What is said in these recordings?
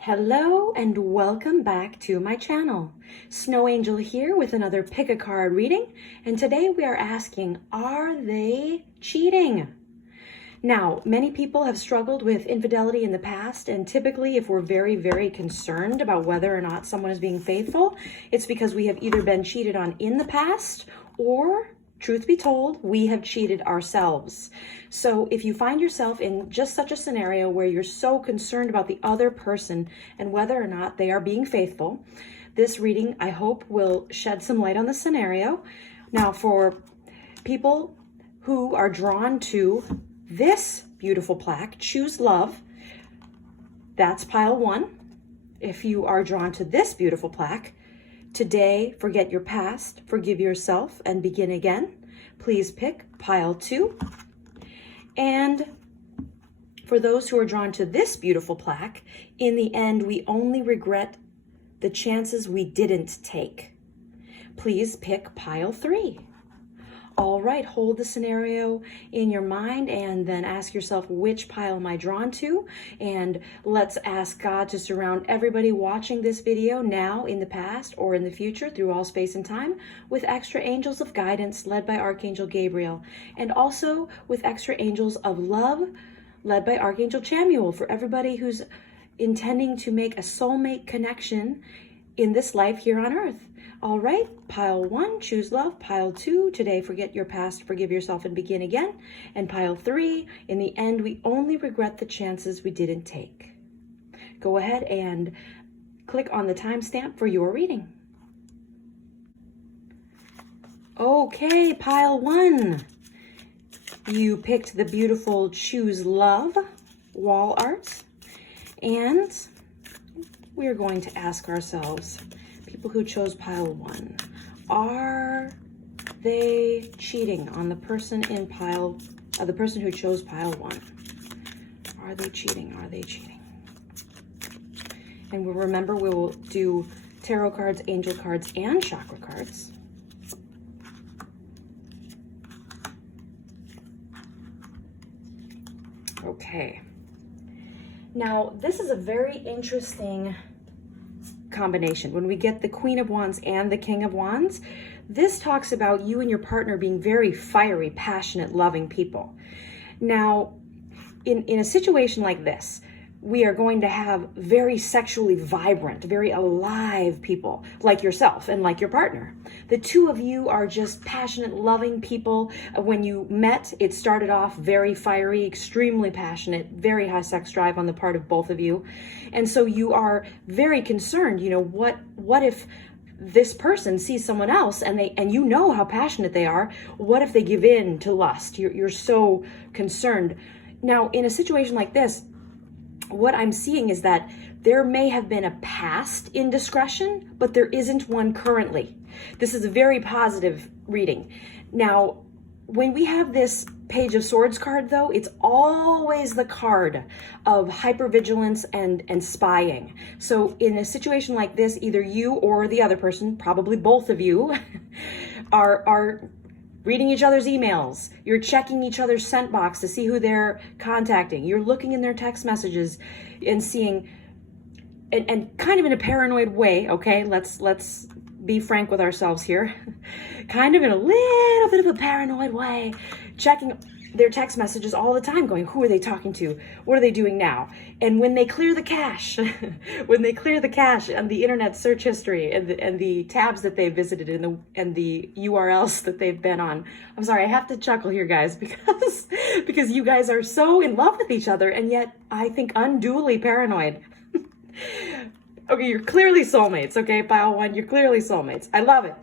Hello and welcome back to my channel. Snow Angel here with another pick a card reading, and today we are asking, are they cheating? Now, many people have struggled with infidelity in the past, and typically if we're very concerned about whether or not someone is being faithful, it's because we have either been cheated on in the past or, truth be told, we have cheated ourselves. So if you find yourself in just such a scenario where you're so concerned about the other person and whether or not they are being faithful, this reading, I hope, will shed some light on the scenario. Now, for people who are drawn to this beautiful plaque, Choose Love, that's pile 1. If you are drawn to this beautiful plaque, Today, Forget Your Past, Forgive Yourself, and Begin Again, please pick pile 2. And for those who are drawn to this beautiful plaque, In the End, We Only Regret the Chances We Didn't Take, please pick pile 3. All right, hold the scenario in your mind and then ask yourself, which pile am I drawn to? And let's ask God to surround everybody watching this video now, in the past, or in the future, through all space and time, with extra angels of guidance led by Archangel Gabriel, and also with extra angels of love led by Archangel Chamuel, for everybody who's intending to make a soulmate connection in this life here on earth. All right, pile 1, Choose Love. Pile 2, Today, Forget Your Past, Forgive Yourself, and Begin Again. And pile 3, In the End, We Only Regret the Chances We Didn't Take. Go ahead and click on the timestamp for your reading. Okay, pile 1. You picked the beautiful Choose Love wall art. And we're going to ask ourselves, people who chose pile 1, are they cheating on the person in the person who chose pile 1? Are they cheating? Are they cheating? And we'll remember, we will do tarot cards, angel cards, and chakra cards. Okay. Now, this is a very interesting combination. When we get the Queen of Wands and the King of Wands, this talks about you and your partner being very fiery, passionate, loving people. Now, in a situation like this, we are going to have very sexually vibrant, very alive people like yourself and like your partner. The two of you are just passionate, loving people. When you met, it started off very fiery, extremely passionate, very high sex drive on the part of both of you. And so you are very concerned, what if this person sees someone else and you know how passionate they are? What if they give in to lust? You're so concerned. Now, in a situation like this, what I'm seeing is that there may have been a past indiscretion, but there isn't one currently. This is a very positive reading. Now, when we have this Page of Swords card, though, it's always the card of hypervigilance and spying. So in a situation like this, either you or the other person, probably both of you, are reading each other's emails. You're checking each other's sent box to see who they're contacting. You're looking in their text messages and seeing, and kind of in a paranoid way, okay? Let's be frank with ourselves here. Kind of in a little bit of a paranoid way, checking their text messages all the time, going, who are they talking to? What are they doing now? And when they clear the cache, and the internet search history and the tabs that they've visited and the URLs that they've been on, I'm sorry, I have to chuckle here, guys, because you guys are so in love with each other, and yet I think unduly paranoid. Okay, you're clearly soulmates, okay, pile 1, you're clearly soulmates. I love it.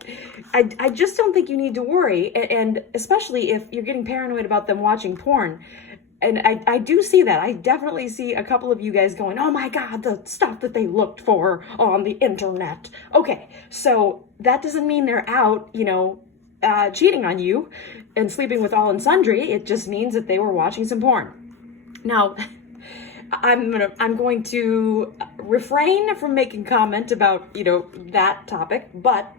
I just don't think you need to worry, and especially if you're getting paranoid about them watching porn. And I do see that. I definitely see a couple of you guys going, oh my God, the stuff that they looked for on the internet. Okay, so that doesn't mean they're out, cheating on you and sleeping with all and sundry. It just means that they were watching some porn. Now, I'm going to refrain from making comment about, that topic, but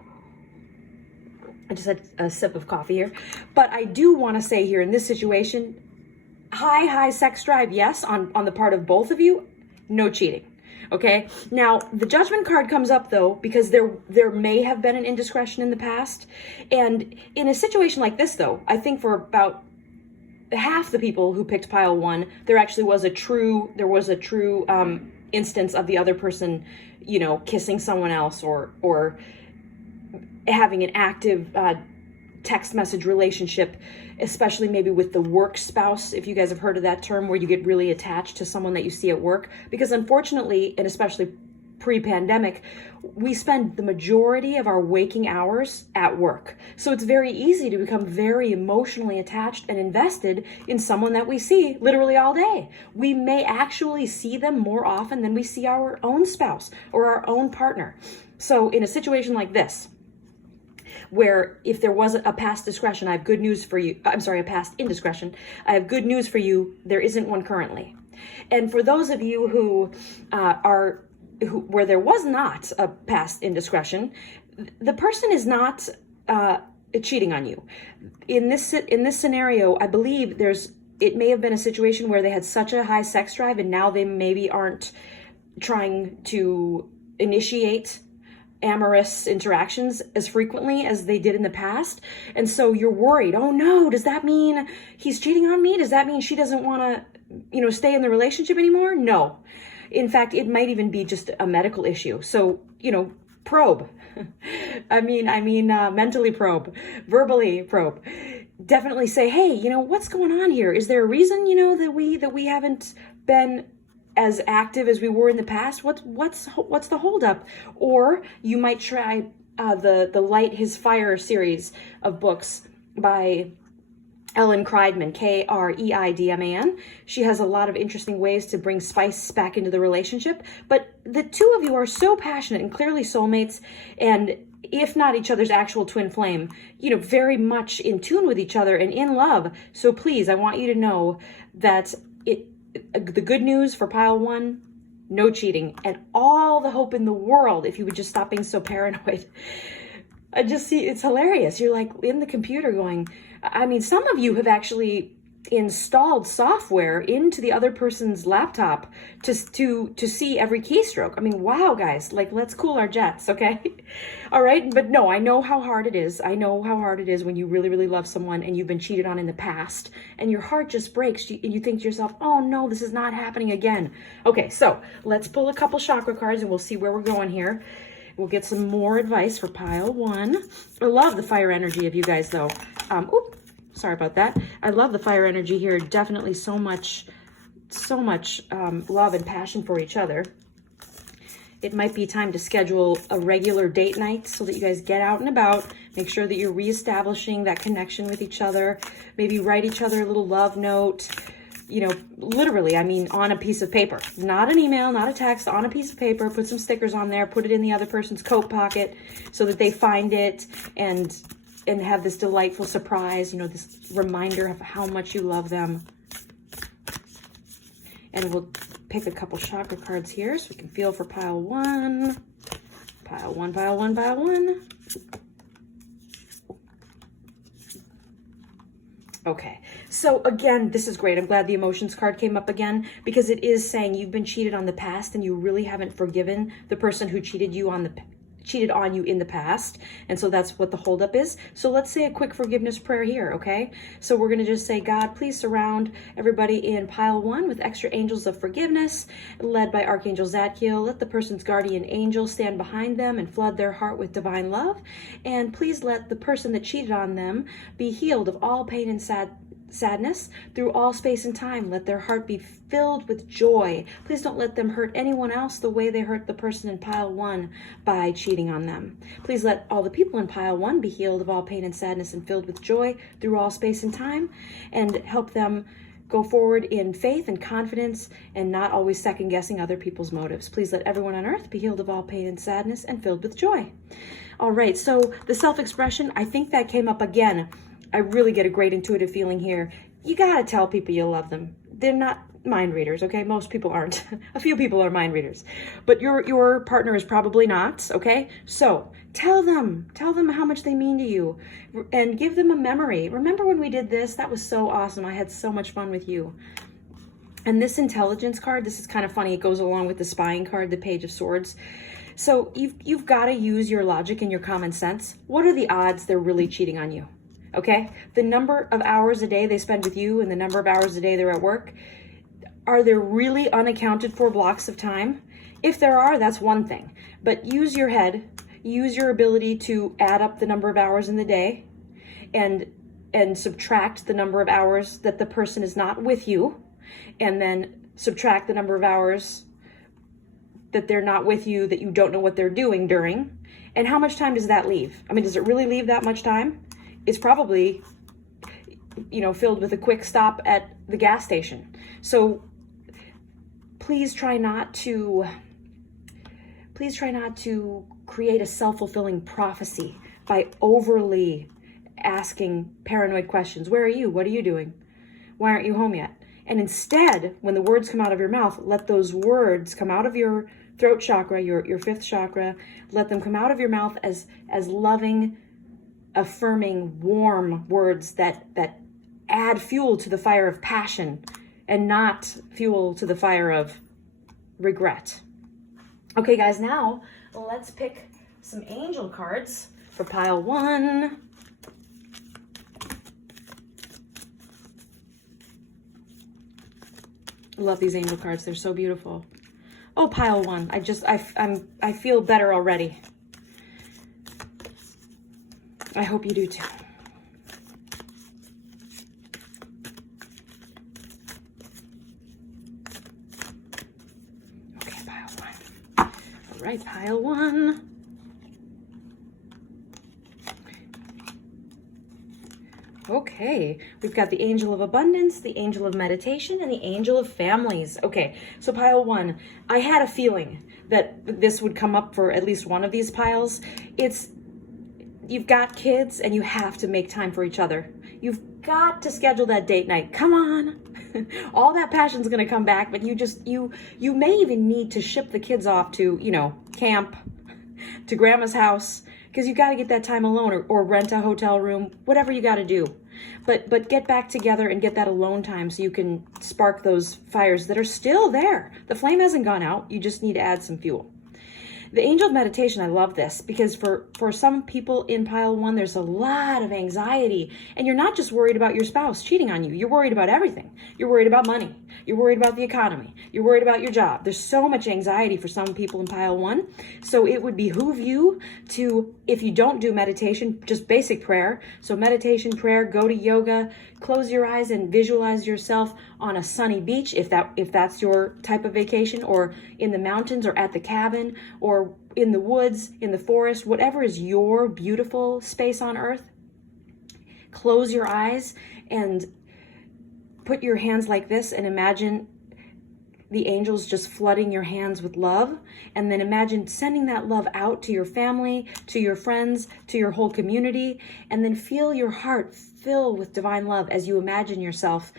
I just had a sip of coffee here. But I do want to say here in this situation, high sex drive, yes, on the part of both of you, no cheating. Okay, now the Judgment card comes up though because there may have been an indiscretion in the past, and in a situation like this though, I think for about half the people who picked pile 1, there actually was a true instance of the other person, you know, kissing someone else or having an active text message relationship, especially maybe with the work spouse, if you guys have heard of that term, where you get really attached to someone that you see at work. Because unfortunately, and especially pre-pandemic, we spend the majority of our waking hours at work. So it's very easy to become very emotionally attached and invested in someone that we see literally all day. We may actually see them more often than we see our own spouse or our own partner. So in a situation like this, where if there was a past discretion, I have good news for you. I'm sorry, a past indiscretion. I have good news for you. There isn't one currently. And for those of you who where there was not a past indiscretion, the person is not cheating on you. In this scenario, I believe it may have been a situation where they had such a high sex drive and now they maybe aren't trying to initiate amorous interactions as frequently as they did in the past. And so you're worried, oh no, does that mean he's cheating on me? Does that mean she doesn't want to, you know, stay in the relationship anymore? No. In fact, it might even be just a medical issue. So, you know, probe. I mean, mentally probe, verbally probe. Definitely say, hey, you know, what's going on here? Is there a reason, you know, that we haven't been as active as we were in the past? What's the holdup? Or you might try the Light His Fire series of books by Ellen Kreidman, Kreidman. She has a lot of interesting ways to bring spice back into the relationship. But the two of you are so passionate and clearly soulmates, and if not each other's actual twin flame, you know, very much in tune with each other and in love. So please, I want you to know that the good news for pile 1, no cheating, and all the hope in the world if you would just stop being so paranoid. I just see, it's hilarious. You're like in the computer going, I mean, some of you have actually installed software into the other person's laptop to see every keystroke. I mean, wow, guys, like, let's cool our jets, okay? All right, but no, I know how hard it is. I know how hard it is when you really, really love someone and you've been cheated on in the past and your heart just breaks and you think to yourself, oh no, this is not happening again. Okay, so let's pull a couple chakra cards and we'll see where we're going here. We'll get some more advice for pile 1. I love the fire energy of you guys though. Sorry about that. I love the fire energy here. Definitely so much love and passion for each other. It might be time to schedule a regular date night so that you guys get out and about. Make sure that you're reestablishing that connection with each other. Maybe write each other a little love note. You know, literally, I mean, on a piece of paper. Not an email, not a text, on a piece of paper. Put some stickers on there. Put it in the other person's coat pocket so that they find it and have this delightful surprise, you know, this reminder of how much you love them. And we'll pick a couple chakra cards here so we can feel for pile 1. Pile 1, pile 1, pile 1. Okay, so again, this is great. I'm glad the emotions card came up again because it is saying you've been cheated on the past and you really haven't forgiven the person who cheated on you in the past. And so that's what the holdup is. So let's say a quick forgiveness prayer here, okay? So we're going to just say, God, please surround everybody in pile 1 with extra angels of forgiveness, led by Archangel Zadkiel. Let the person's guardian angel stand behind them and flood their heart with divine love. And please let the person that cheated on them be healed of all pain and sadness through all space and time. Let their heart be filled with joy. Please don't let them hurt anyone else the way they hurt the person in pile 1 by cheating on them. Please let all the people in pile 1 be healed of all pain and sadness and filled with joy through all space and time, and help them go forward in faith and confidence and not always second guessing other people's motives. Please let everyone on earth be healed of all pain and sadness and filled with joy. All right, so the self-expression, I think that came up again. I really get a great intuitive feeling here. You gotta tell people you love them. They're not mind readers, okay? Most people aren't. A few people are mind readers, but your partner is probably not, okay? So tell them how much they mean to you and give them a memory. Remember when we did this? That was so awesome. I had so much fun with you. And this intelligence card, this is kind of funny. It goes along with the spying card, the Page of Swords. So you've got to use your logic and your common sense. What are the odds they're really cheating on you? Okay? The number of hours a day they spend with you and the number of hours a day they're at work, are there really unaccounted for blocks of time? If there are, that's one thing. But use your head, use your ability to add up the number of hours in the day and subtract the number of hours that the person is not with you, and then subtract the number of hours that they're not with you, that you don't know what they're doing during. And how much time does that leave? I mean, does it really leave that much time? It's probably, filled with a quick stop at the gas station. So please try not to create a self-fulfilling prophecy by overly asking paranoid questions. Where are you? What are you doing? Why aren't you home yet? And instead, when the words come out of your mouth, let those words come out of your throat chakra, your fifth chakra. Let them come out of your mouth as loving, affirming, warm words that add fuel to the fire of passion and not fuel to the fire of regret. Okay, guys, now let's pick some angel cards for pile 1. I love these angel cards. They're so beautiful. Oh, pile 1. I feel better already. I hope you do too. Okay, pile 1. All right, pile 1. Okay, we've got the angel of abundance, the angel of meditation, and the angel of families. Okay, so pile 1, I had a feeling that this would come up for at least one of these piles. You've got kids and you have to make time for each other. You've got to schedule that date night. Come on. All that passion's going to come back, but you may even need to ship the kids off to, camp, to grandma's house, because you got to get that time alone, or rent a hotel room, whatever you got to do. But get back together and get that alone time so you can spark those fires that are still there. The flame hasn't gone out. You just need to add some fuel. The angel of meditation, I love this because for some people in pile 1, there's a lot of anxiety, and you're not just worried about your spouse cheating on you. You're worried about everything. You're worried about money. You're worried about the economy. You're worried about your job. There's so much anxiety for some people in pile 1. So it would behoove you to, if you don't do meditation, just basic prayer. So meditation, prayer, go to yoga, close your eyes and visualize yourself on a sunny beach, if that's your type of vacation, or in the mountains, or at the cabin, or in the woods, in the forest, whatever is your beautiful space on earth. Close your eyes and put your hands like this and imagine the angels just flooding your hands with love, and then imagine sending that love out to your family, to your friends, to your whole community, and then feel your heart fill with divine love as you imagine yourself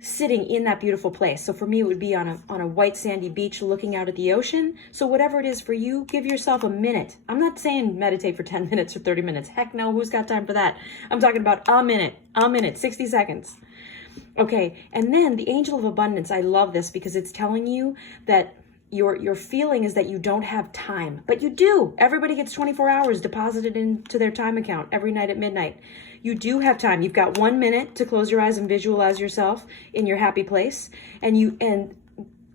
sitting in that beautiful place. So for me, it would be on a white sandy beach looking out at the ocean. So whatever it is for you, give yourself a minute. I'm not saying meditate for 10 minutes or 30 minutes. Heck no, who's got time for that? I'm talking about a minute, 60 seconds. Okay, and then the angel of abundance, I love this because it's telling you that your feeling is that you don't have time, but you do. Everybody gets 24 hours deposited into their time account every night at midnight. You do have time. You've got 1 minute to close your eyes and visualize yourself in your happy place. And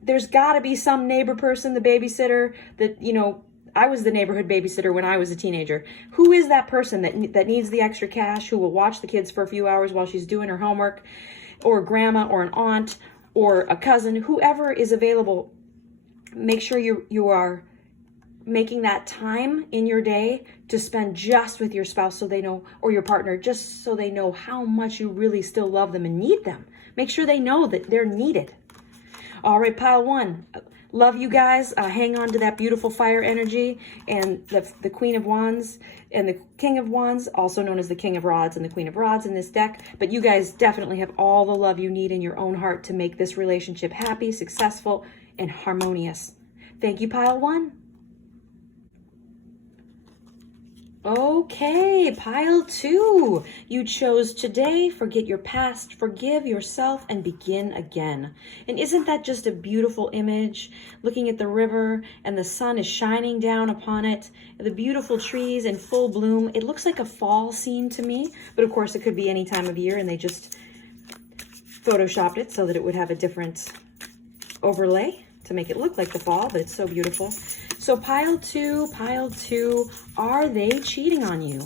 there's got to be some neighbor person, the babysitter that, I was the neighborhood babysitter when I was a teenager. Who is that person that needs the extra cash, who will watch the kids for a few hours while she's doing her homework, or grandma or an aunt or a cousin, whoever is available? Make sure you are making that time in your day to spend just with your spouse, so they know, or your partner, just so they know how much you really still love them and need them. Make sure they know that they're needed. All right, pile 1. Love you guys. Hang on to that beautiful fire energy, and the Queen of Wands and the King of Wands, also known as the King of Rods and the Queen of Rods in this deck. But you guys definitely have all the love you need in your own heart to make this relationship happy, successful, and harmonious. Thank you, pile 1. Okay, pile 2. You chose today, forget your past, forgive yourself, and begin again. And isn't that just a beautiful image? Looking at the river and the sun is shining down upon it, the beautiful trees in full bloom. It looks like a fall scene to me, but of course it could be any time of year and they just photoshopped it so that it would have a different overlay to make it look like the fall, but it's so beautiful. So pile 2, are they cheating on you?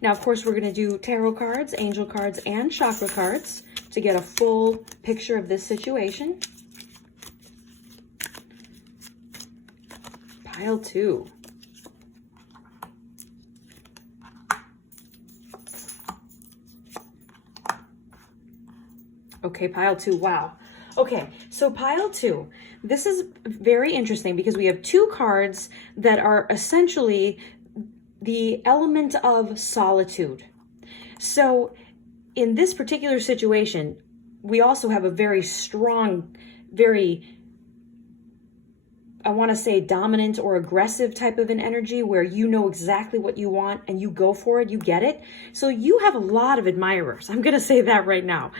Now, of course, we're going to do tarot cards, angel cards, and chakra cards to get a full picture of this situation. Pile 2. Okay, pile 2, wow. Okay, so pile 2, this is very interesting because we have 2 cards that are essentially the element of solitude. So in this particular situation, we also have a very strong, very, I want to say dominant or aggressive type of an energy where you know exactly what you want and you go for it, you get it. So you have a lot of admirers. I'm going to say that right now.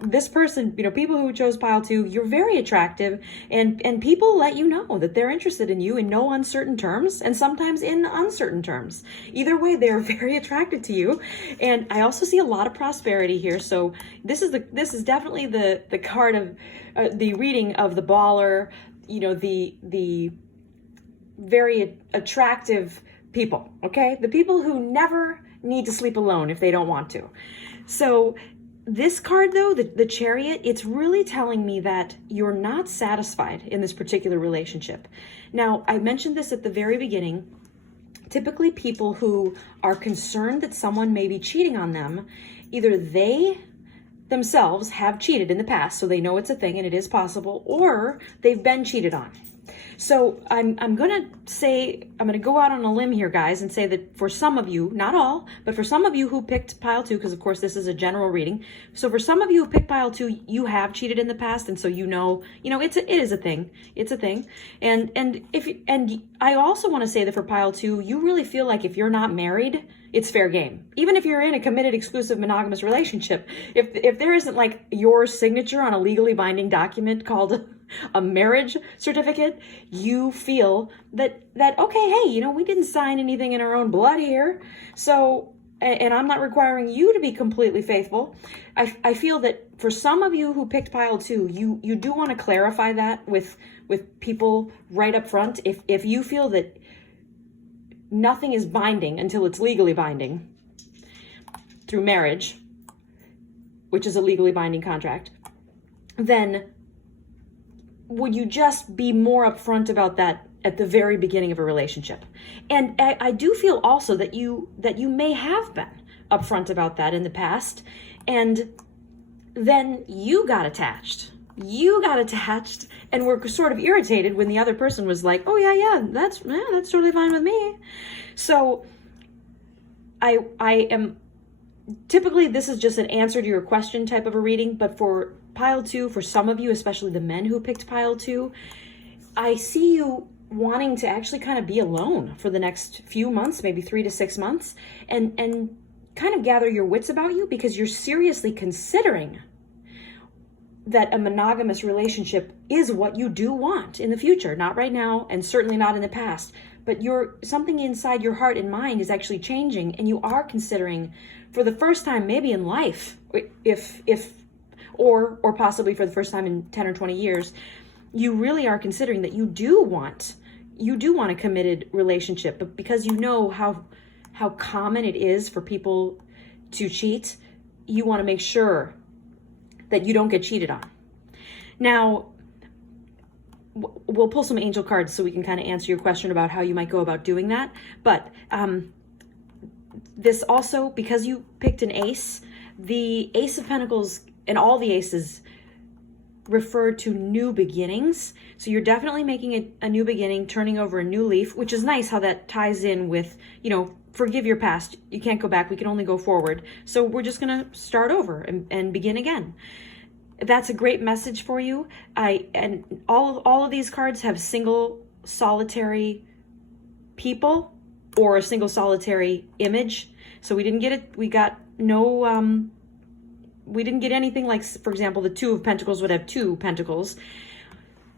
This person, people who chose pile 2, you're very attractive and people let you know that they're interested in you in no uncertain terms and sometimes in uncertain terms. Either way, they're very attracted to you. And I also see a lot of prosperity here. So this is definitely the card of the reading of the baller, the very attractive people, okay? The people who never need to sleep alone if they don't want to. So this card though, the Chariot, it's really telling me that you're not satisfied in this particular relationship. Now, I mentioned this at the very beginning. Typically people who are concerned that someone may be cheating on them, either they themselves have cheated in the past, so they know it's a thing and it is possible, or they've been cheated on. So I'm going to go out on a limb here, guys, and say that for some of you, not all, but for some of you who picked pile 2, because of course this is a general reading. So for some of you who picked pile 2, you have cheated in the past, and so it is a thing. It's a thing. And I also want to say that for pile 2, you really feel like if you're not married, it's fair game. Even if you're in a committed, exclusive, monogamous relationship, if there isn't like your signature on a legally binding document called a marriage certificate, you feel that okay, hey, we didn't sign anything in our own blood here. So, and I'm not requiring you to be completely faithful. I feel that for some of you who picked pile 2, you do want to clarify that with people right up front. If you feel that nothing is binding until it's legally binding through marriage, which is a legally binding contract, then would you just be more upfront about that at the very beginning of a relationship? And I do feel also that you may have been upfront about that in the past, and then you got attached. And were sort of irritated when the other person was like, oh yeah, that's totally fine with me. So I am, typically this is just an answer to your question type of a reading, but for pile 2, for some of you, especially the men who picked pile 2, I see you wanting to actually kind of be alone for the next few months, maybe 3 to 6 months, and kind of gather your wits about you, because you're seriously considering that a monogamous relationship is what you do want in the future, not right now, and certainly not in the past, but something inside your heart and mind is actually changing, and you are considering for the first time, maybe in life, or possibly for the first time in 10 or 20 years, you really are considering that you do want a committed relationship, but because you know how common it is for people to cheat, you want to make sure that you don't get cheated on. Now, we'll pull some angel cards so we can kind of answer your question about how you might go about doing that. But this also, because you picked an ace, the Ace of Pentacles and all the aces refer to new beginnings. So you're definitely making a new beginning, turning over a new leaf, which is nice how that ties in with, forgive your past. You can't go back. We can only go forward. So we're just going to start over and begin again. That's a great message for you. And all of these cards have single, solitary people or a single solitary image. So we didn't get it. We got no, we didn't get anything like, for example, the Two of Pentacles would have 2 pentacles.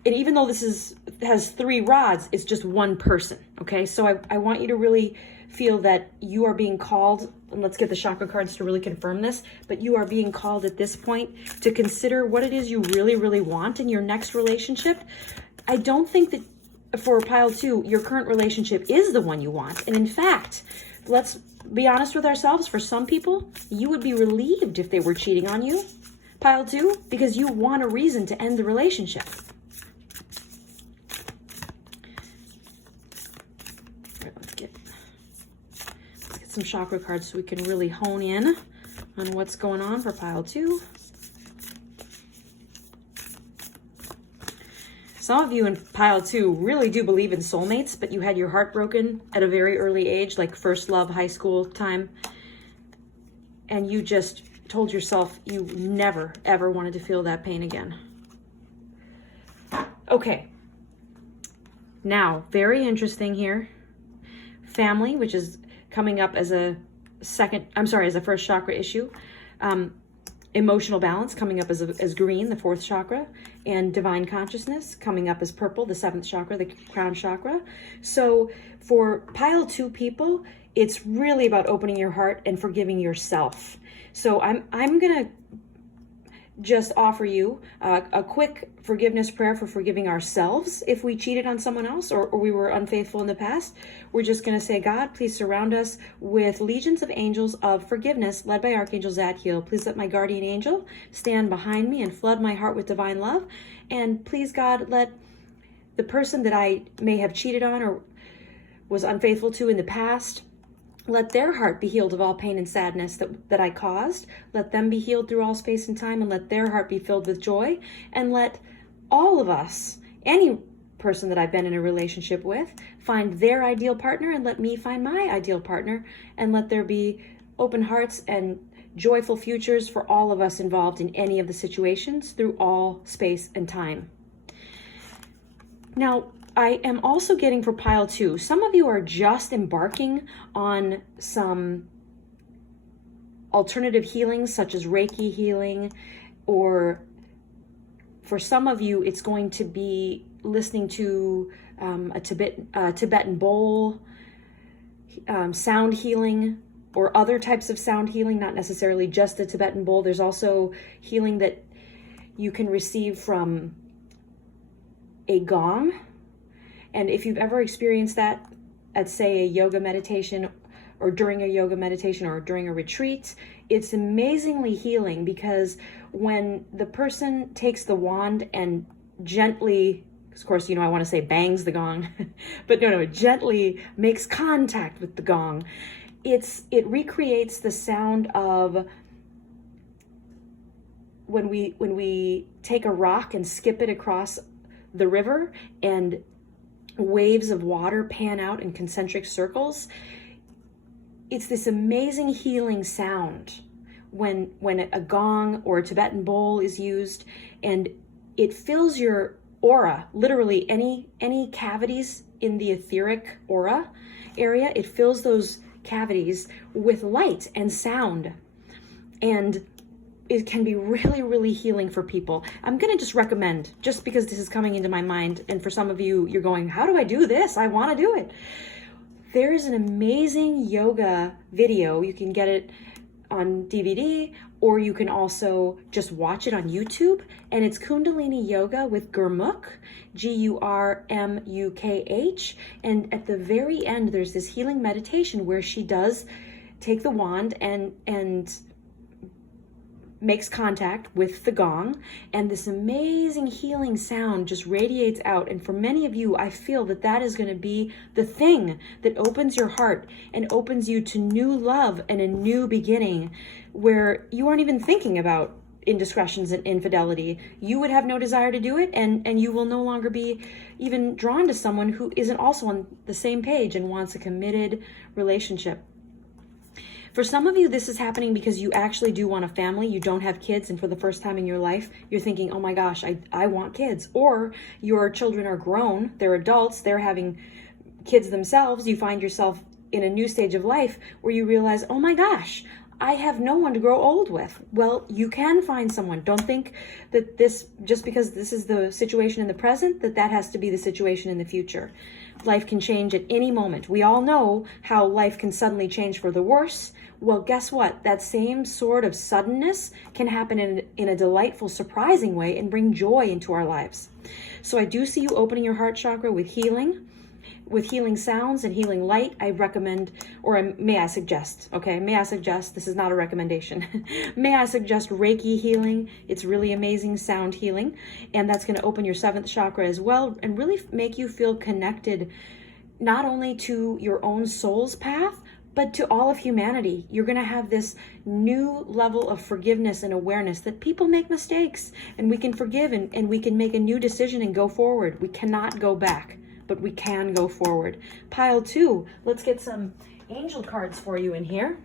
And even though this has 3 rods, it's just one person, okay? So I want you to really feel that you are being called, and let's get the chakra cards to really confirm this, but you are being called at this point to consider what it is you really, really want in your next relationship. I don't think that for pile 2, your current relationship is the one you want. And in fact, let's be honest with ourselves, for some people, you would be relieved if they were cheating on you, pile 2, because you want a reason to end the relationship. Some chakra cards so we can really hone in on what's going on for pile 2. Some of you in pile 2 really do believe in soulmates, but you had your heart broken at a very early age, like first love, high school time, and you just told yourself you never, ever wanted to feel that pain again. Okay. Now, very interesting here. Family, which is coming up as a as a first chakra issue. Emotional balance coming up as green, the 4th chakra, and divine consciousness coming up as purple, the 7th chakra, the crown chakra. So for pile 2 people, it's really about opening your heart and forgiving yourself. So I'm gonna just offer you a quick forgiveness prayer for forgiving ourselves if we cheated on someone else or we were unfaithful in the past. We're just going to say, God, please surround us with legions of angels of forgiveness led by Archangel Zadkiel. Please let my guardian angel stand behind me and flood my heart with divine love. And please, God, let the person that I may have cheated on or was unfaithful to in the past, let their heart be healed of all pain and sadness that I caused. Let them be healed through all space and time, and let their heart be filled with joy. And let all of us, any person that I've been in a relationship with, find their ideal partner, and let me find my ideal partner. And let there be open hearts and joyful futures for all of us involved in any of the situations through all space and time. Now, I am also getting for pile 2, some of you are just embarking on some alternative healings such as Reiki healing, or for some of you it's going to be listening to a Tibetan bowl, sound healing, or other types of sound healing, not necessarily just the Tibetan bowl. There's also healing that you can receive from a gong. And if you've ever experienced that at, say, a yoga meditation or during a yoga meditation or during a retreat, it's amazingly healing, because when the person takes the wand and gently, of course, I want to say bangs the gong, but no, gently makes contact with the gong, it recreates the sound of when we take a rock and skip it across the river and waves of water pan out in concentric circles. It's this amazing healing sound when a gong or a Tibetan bowl is used, and it fills your aura, literally any cavities in the etheric aura area, it fills those cavities with light and sound. And it can be really, really healing for people. I'm going to just recommend, just because this is coming into my mind, and for some of you, you're going, how do I do this? I want to do it. There is an amazing yoga video. You can get it on DVD, or you can also just watch it on YouTube. And it's Kundalini Yoga with Gurmukh, Gurmukh. And at the very end, there's this healing meditation where she does take the wand and makes contact with the gong, and this amazing healing sound just radiates out. And for many of you, I feel that is going to be the thing that opens your heart and opens you to new love and a new beginning where you aren't even thinking about indiscretions and infidelity. You would have no desire to do it, and you will no longer be even drawn to someone who isn't also on the same page and wants a committed relationship. For some of you, this is happening because you actually do want a family. You don't have kids, and for the first time in your life, you're thinking, oh my gosh, I want kids. Or your children are grown, they're adults, they're having kids themselves, you find yourself in a new stage of life where you realize, oh my gosh, I have no one to grow old with. Well, you can find someone. Don't think that this, just because this is the situation in the present, that has to be the situation in the future. Life can change at any moment. We all know how life can suddenly change for the worse. Well, guess what? That same sort of suddenness can happen in a delightful, surprising way and bring joy into our lives. So I do see you opening your heart chakra with healing sounds and healing light. I recommend, or may I suggest, this is not a recommendation. May I suggest Reiki healing? It's really amazing sound healing. And that's going to open your 7th chakra as well and really make you feel connected not only to your own soul's path, but to all of humanity. You're going to have this new level of forgiveness and awareness that people make mistakes and we can forgive and we can make a new decision and go forward. We cannot go back, but we can go forward. Pile 2, let's get some angel cards for you in here.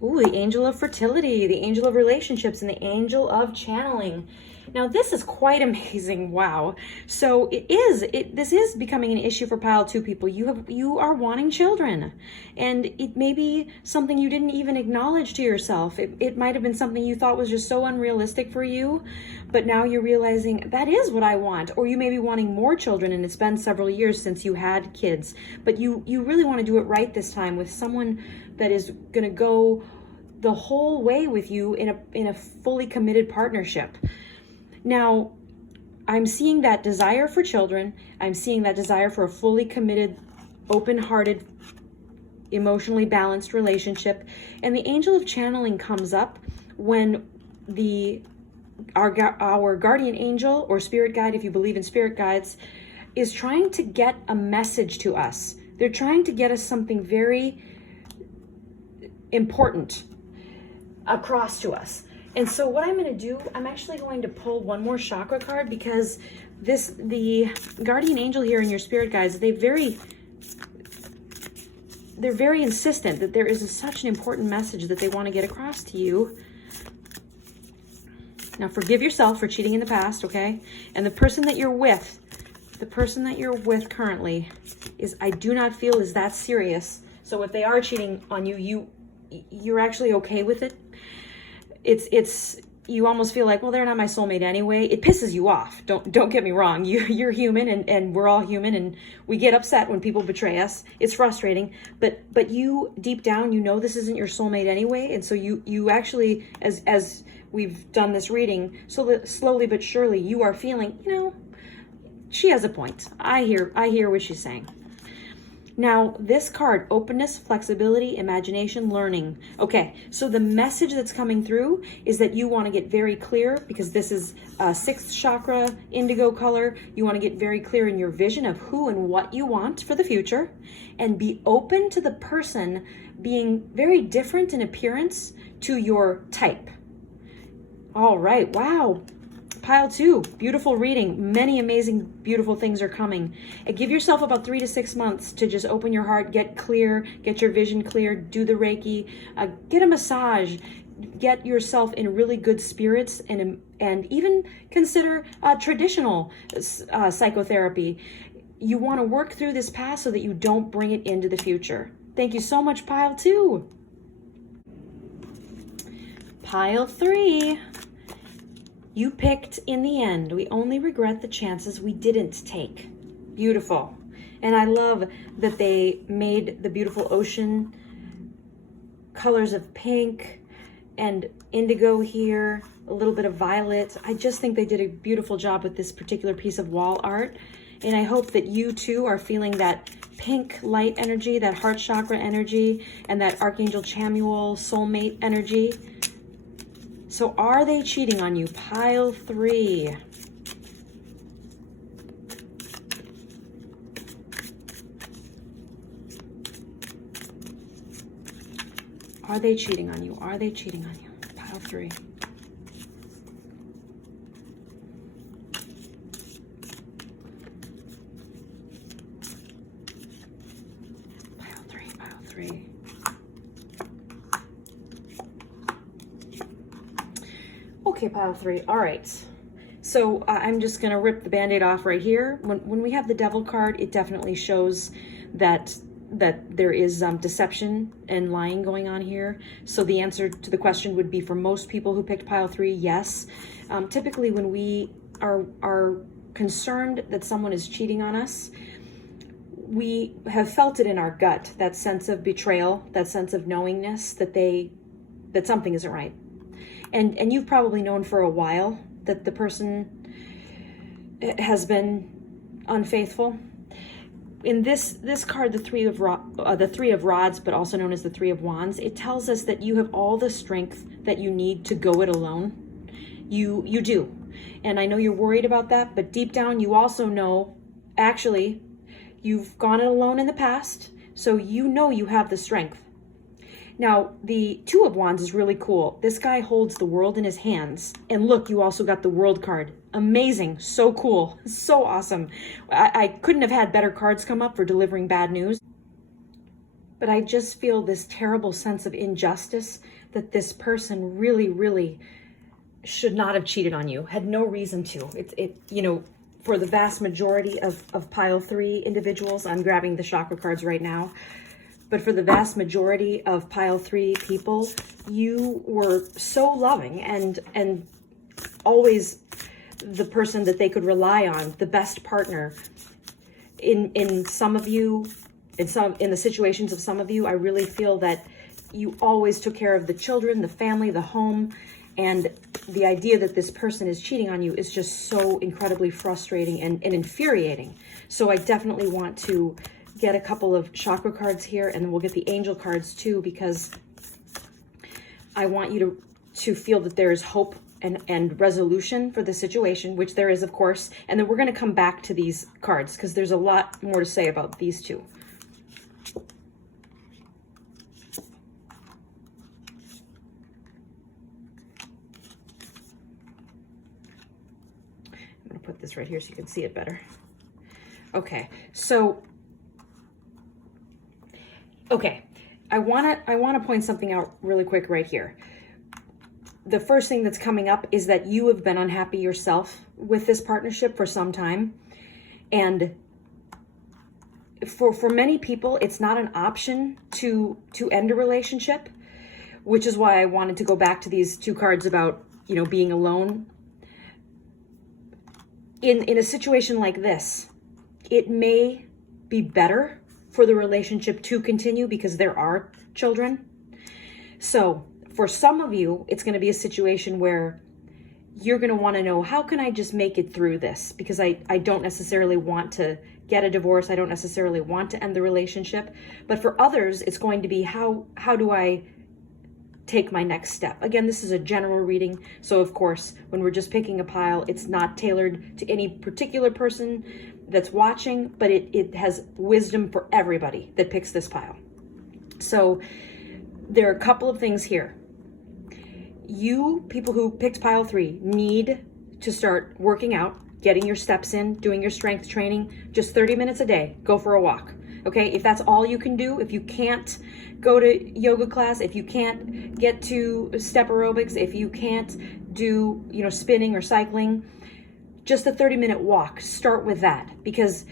Ooh, the angel of fertility, the angel of relationships, and the angel of channeling. Now, this is quite amazing. Wow. So this is becoming an issue for pile 2 people. You are wanting children, and it may be something you didn't even acknowledge to yourself. It might have been something you thought was just so unrealistic for you, but now you're realizing that is what I want. Or you may be wanting more children, and it's been several years since you had kids, but you really want to do it right this time with someone that is going to go the whole way with you in a fully committed partnership. Now, I'm seeing that desire for children. I'm seeing that desire for a fully committed, open-hearted, emotionally balanced relationship. And the angel of channeling comes up when our guardian angel or spirit guide, if you believe in spirit guides, is trying to get a message to us. They're trying to get us something very important across to us. And so what I'm going to do, I'm actually going to pull one more chakra card because the guardian angel here and your spirit guides, they're very insistent that there is such an important message that they want to get across to you. Now forgive yourself for cheating in the past, okay? And the person that you're with currently I do not feel is that serious. So if they are cheating on you, you're actually okay with it. You almost feel like, well, they're not my soulmate anyway. It pisses you off. Don't get me wrong. You're human and we're all human and we get upset when people betray us. It's frustrating, but you deep down, you know this isn't your soulmate anyway. And so you actually, as we've done this reading, so slowly but surely you are feeling, she has a point. I hear what she's saying. Now, this card, openness, flexibility, imagination, learning. Okay, so the message that's coming through is that you want to get very clear, because this is a 6th chakra, indigo color. You want to get very clear in your vision of who and what you want for the future, and be open to the person being very different in appearance to your type. All right, wow. Pile 2, beautiful reading. Many amazing, beautiful things are coming. And give yourself about 3 to 6 months to just open your heart, get clear, get your vision clear, do the Reiki, get a massage, get yourself in really good spirits, and even consider traditional psychotherapy. You want to work through this past so that you don't bring it into the future. Thank you so much, Pile 2. Pile 3. You picked in the end. We only regret the chances we didn't take. Beautiful. And I love that they made the beautiful ocean colors of pink and indigo here, a little bit of violet. I just think they did a beautiful job with this particular piece of wall art. And I hope that you too are feeling that pink light energy, that heart chakra energy, and that Archangel Chamuel soulmate energy. So are they cheating on you? Pile 3. Are they cheating on you? Are they cheating on you? Pile 3. three. Okay, pile three. All right. So I'm just going to rip the Band-Aid off right here. When we have the Devil card, it definitely shows that there is deception and lying going on here. So the answer to the question would be, for most people who picked pile three, yes. Typically, when we are concerned that someone is cheating on us, we have felt it in our gut, that sense of betrayal, that sense of knowingness that something isn't right. And you've probably known for a while that the person has been unfaithful. In this card, the three of rods, but also known as the Three of Wands, it tells us that you have all the strength that you need to go it alone. You do. And I know you're worried about that, but deep down you also know, actually, you've gone it alone in the past, so you know you have the strength. Now, the Two of Wands is really cool. This guy holds the world in his hands. And look, you also got the World card. Amazing. So cool. So awesome. I couldn't have had better cards come up for delivering bad news. But I just feel this terrible sense of injustice that this person really, really should not have cheated on you. Had no reason to. For the vast majority of pile three individuals, I'm grabbing the chakra cards right now. But for the vast majority of pile three people, you were so loving and always the person that they could rely on, the best partner. In some of you, in the situations of some of you, I really feel that you always took care of the children, the family, the home, and the idea that this person is cheating on you is just so incredibly frustrating and infuriating. So I definitely want to get a couple of chakra cards here, and then we'll get the angel cards too, because I want you to feel that there is hope and resolution for the situation, which there is, of course. And then we're going to come back to these cards because there's a lot more to say about these two. I'm going to put this right here so you can see it better. Okay, so I want to point something out really quick right here. The first thing that's coming up is that you have been unhappy yourself with this partnership for some time. And for many people, it's not an option to end a relationship, which is why I wanted to go back to these two cards about, being alone. In a situation like this, it may be better for the relationship to continue because there are children. So for some of you, it's going to be a situation where you're going to want to know, how can I just make it through this? Because I don't necessarily want to get a divorce. I don't necessarily want to end the relationship. But for others, it's going to be, how do I take my next step? Again, this is a general reading. So of course, when we're just picking a pile, it's not tailored to any particular person that's watching, but it has wisdom for everybody that picks this pile. So there are a couple of things here. You, people who picked pile three, need to start working out, getting your steps in, doing your strength training, just 30 minutes a day. Go for a walk. Okay, if that's all you can do, if you can't go to yoga class, if you can't get to step aerobics, if you can't do, spinning or cycling, just a 30-minute walk. Start with that, because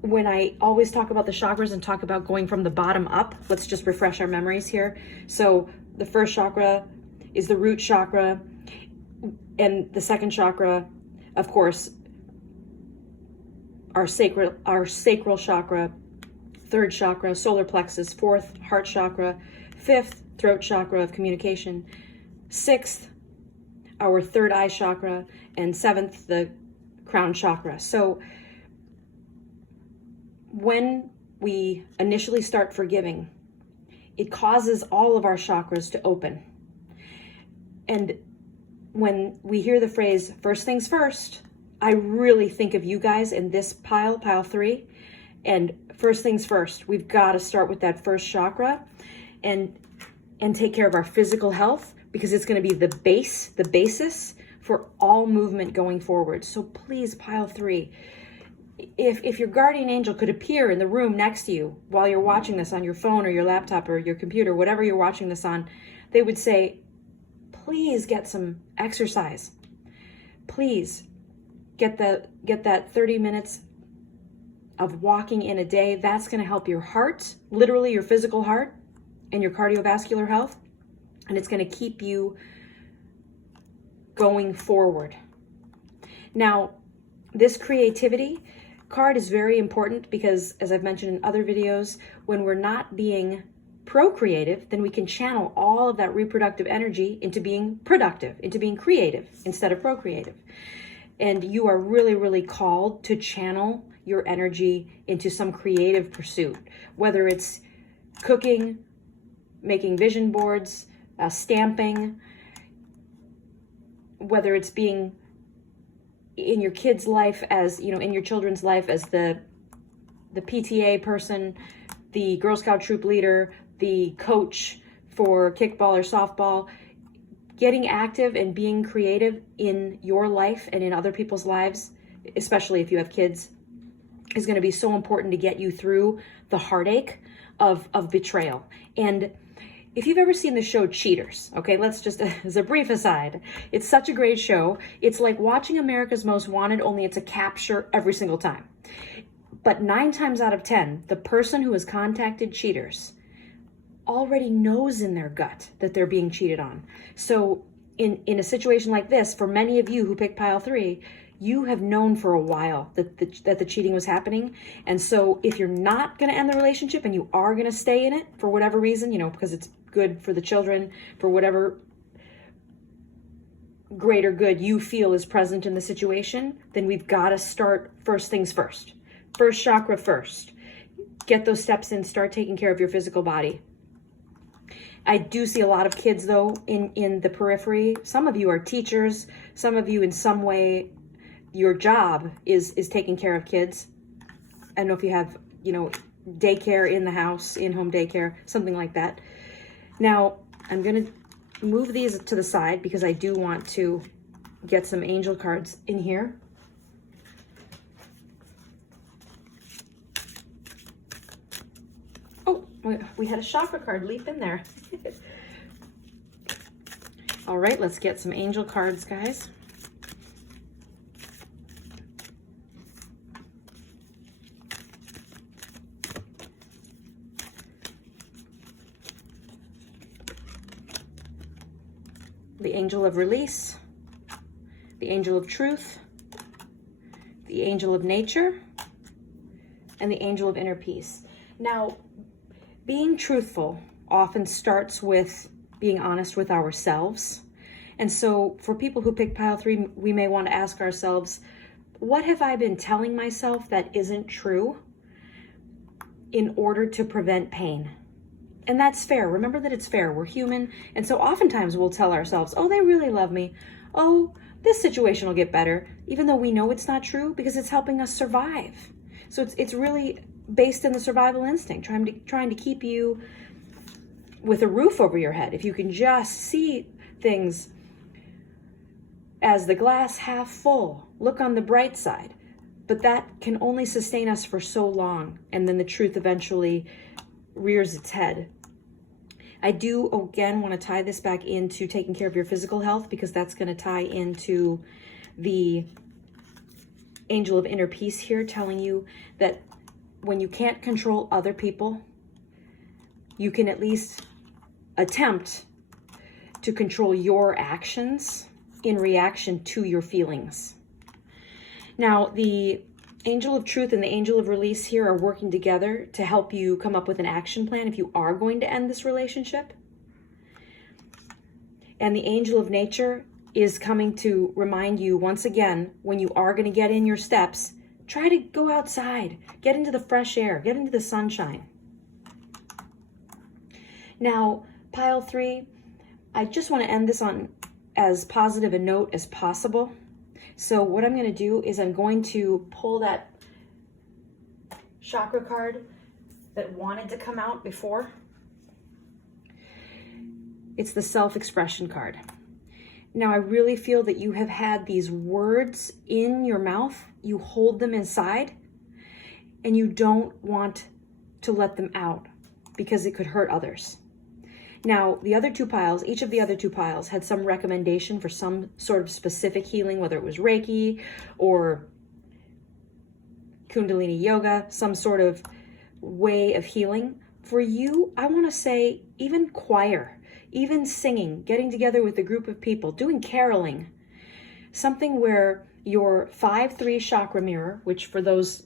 when I always talk about the chakras and talk about going from the bottom up, let's just refresh our memories here. So the first chakra is the root chakra, and the second chakra, of course, our sacral chakra, third chakra, solar plexus, fourth, heart chakra, fifth, throat chakra of communication, sixth, our third eye chakra, and seventh, the crown chakra. So when we initially start forgiving, it causes all of our chakras to open. And when we hear the phrase, first things first, I really think of you guys in this pile three. And first things first, we've got to start with that first chakra and take care of our physical health, because it's going to be the basis for all movement going forward. So please, pile three, if your guardian angel could appear in the room next to you while you're watching this on your phone or your laptop or your computer, whatever you're watching this on, they would say, please get some exercise. Please get that 30 minutes of walking in a day. That's going to help your heart, literally your physical heart, and your cardiovascular health. And it's going to keep you going forward. Now, this creativity card is very important because, as I've mentioned in other videos, when we're not being procreative, then we can channel all of that reproductive energy into being productive, into being creative instead of procreative. And you are really, really called to channel your energy into some creative pursuit, whether it's cooking, making vision boards, stamping, whether it's being in your kid's life as, in your children's life as the PTA person, the Girl Scout troop leader, the coach for kickball or softball. Getting active and being creative in your life and in other people's lives, especially if you have kids, is going to be so important to get you through the heartache of betrayal. And if you've ever seen the show Cheaters, okay, let's just, as a brief aside, it's such a great show. It's like watching America's Most Wanted, only it's a capture every single time. But 9 times out of 10, the person who has contacted cheaters already knows in their gut that they're being cheated on. So in a situation like this, for many of you who picked pile 3, you have known for a while that the cheating was happening. And so if you're not going to end the relationship and you are going to stay in it for whatever reason, because it's good for the children, for whatever greater good you feel is present in the situation, then we've got to start first things first. First chakra first. Get those steps in, start taking care of your physical body. I do see a lot of kids, though, in the periphery. Some of you are teachers. Some of you, in some way, your job is taking care of kids. I don't know if you have, daycare in the house, in-home daycare, something like that. Now, I'm going to move these to the side because I do want to get some angel cards in here. Oh, we had a chakra card leap in there. All right, let's get some angel cards, guys. The angel of release, the angel of truth, the angel of nature, and the angel of inner peace. Now, being truthful often starts with being honest with ourselves. And so for people who pick pile 3, we may want to ask ourselves, what have I been telling myself that isn't true in order to prevent pain? And that's fair. Remember that it's fair. We're human. And so oftentimes we'll tell ourselves, oh, they really love me. Oh, this situation will get better, even though we know it's not true because it's helping us survive. So it's really based in the survival instinct, trying to keep you with a roof over your head. If you can just see things as the glass half full, look on the bright side. But that can only sustain us for so long. And then the truth eventually rears its head. I do, again, want to tie this back into taking care of your physical health because that's going to tie into the angel of inner peace here, telling you that when you can't control other people, you can at least attempt to control your actions in reaction to your feelings. Now, the angel of truth and the angel of release here are working together to help you come up with an action plan if you are going to end this relationship. And the angel of nature is coming to remind you once again, when you are going to get in your steps, try to go outside, get into the fresh air, get into the sunshine. Now, pile 3, I just want to end this on as positive a note as possible. So what I'm going to do is I'm going to pull that chakra card that wanted to come out before. It's the self-expression card. Now, I really feel that you have had these words in your mouth. You hold them inside and you don't want to let them out because it could hurt others. Now, the other two piles, each of the other two piles had some recommendation for some sort of specific healing, whether it was Reiki or Kundalini yoga, some sort of way of healing. For you, I want to say even choir, even singing, getting together with a group of people, doing caroling, something where your 5-3 chakra mirror, which for those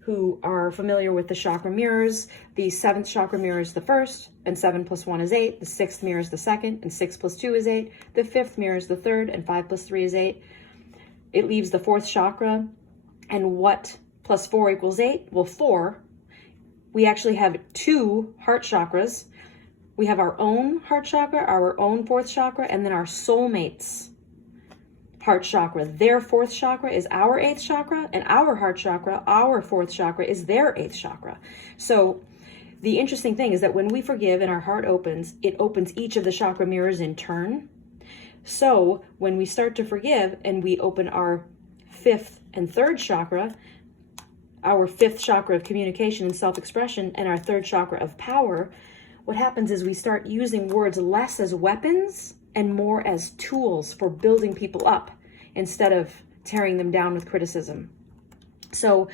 who are familiar with the chakra mirrors, the 7th chakra mirror is the first, and 7 + 1 is 8. The 6th mirror is the second, and 6 + 2 is 8. The 5th mirror is the third, and 5 + 3 is 8. It leaves the 4th chakra, and what + 4 = 8? Well, 4. We actually have 2 heart chakras. We have our own heart chakra, our own 4th chakra, and then our soulmates' heart chakra. Their 4th chakra is our 8th chakra, and our heart chakra, our 4th chakra, is their 8th chakra. So the interesting thing is that when we forgive and our heart opens, it opens each of the chakra mirrors in turn. So when we start to forgive and we open our 5th and 3rd chakra, our 5th chakra of communication and self-expression, and our 3rd chakra of power, what happens is we start using words less as weapons and more as tools for building people up instead of tearing them down with criticism. So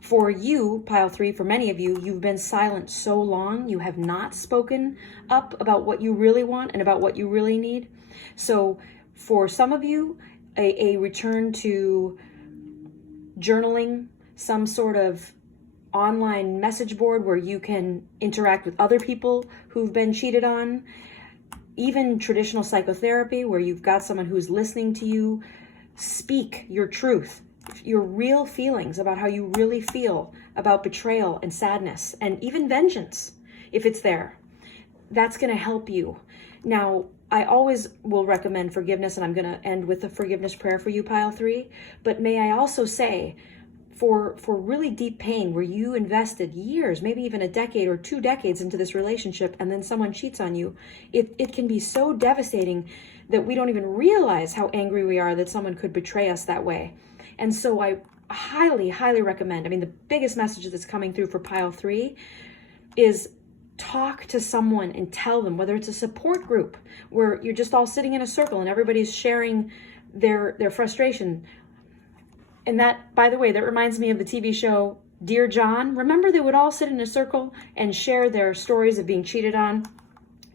for you, pile 3, for many of you, you've been silent so long, you have not spoken up about what you really want and about what you really need. So for some of you, a return to journaling, some sort of online message board where you can interact with other people who've been cheated on, even traditional psychotherapy where you've got someone who's listening to you speak your truth, your real feelings about how you really feel about betrayal and sadness and even vengeance, if it's there. That's going to help you. Now, I always will recommend forgiveness, and I'm going to end with a forgiveness prayer for you, pile 3. But may I also say, for really deep pain where you invested years, maybe even a decade or 2 decades into this relationship, and then someone cheats on you, it can be so devastating that we don't even realize how angry we are that someone could betray us that way. And so I highly, highly recommend, the biggest message that's coming through for pile 3 is talk to someone and tell them, whether it's a support group where you're just all sitting in a circle and everybody's sharing their frustration. And that, by the way, that reminds me of the TV show Dear John. Remember, they would all sit in a circle and share their stories of being cheated on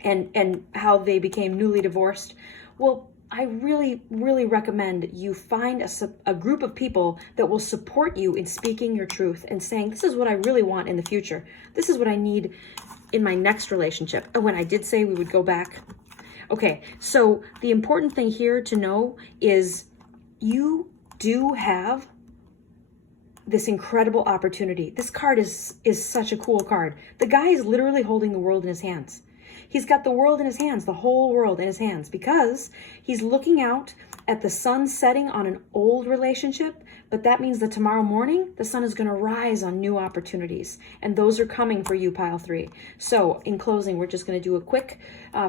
and how they became newly divorced. Well, I really, really recommend you find a group of people that will support you in speaking your truth and saying, this is what I really want in the future. This is what I need in my next relationship. Oh, when I did say we would go back. Okay, so the important thing here to know is you do have this incredible opportunity. This card is such a cool card. The guy is literally holding the world in his hands. He's got the world in his hands, the whole world in his hands, because he's looking out at the sun setting on an old relationship, but that means that tomorrow morning, the sun is going to rise on new opportunities, and those are coming for you, pile 3. So in closing, we're just going to do a quick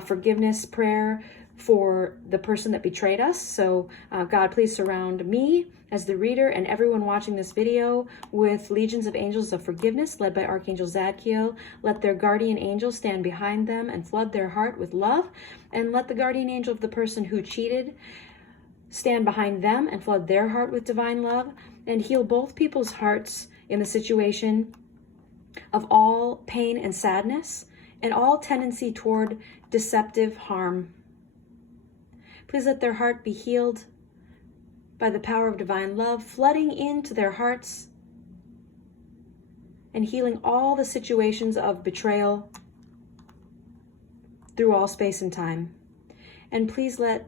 forgiveness prayer for the person that betrayed us. So God, please surround me as the reader and everyone watching this video with legions of angels of forgiveness led by Archangel Zadkiel. Let their guardian angel stand behind them and flood their heart with love. And let the guardian angel of the person who cheated stand behind them and flood their heart with divine love, and heal both people's hearts in the situation of all pain and sadness and all tendency toward deceptive harm. Please let their heart be healed by the power of divine love, flooding into their hearts and healing all the situations of betrayal through all space and time. And please let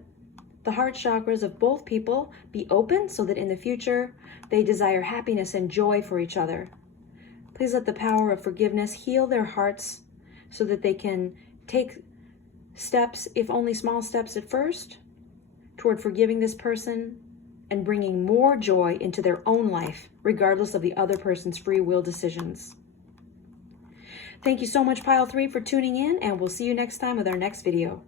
the heart chakras of both people be open so that in the future they desire happiness and joy for each other. Please let the power of forgiveness heal their hearts so that they can take steps, if only small steps at first, toward forgiving this person and bringing more joy into their own life, regardless of the other person's free will decisions. Thank you so much, pile 3, for tuning in, and we'll see you next time with our next video.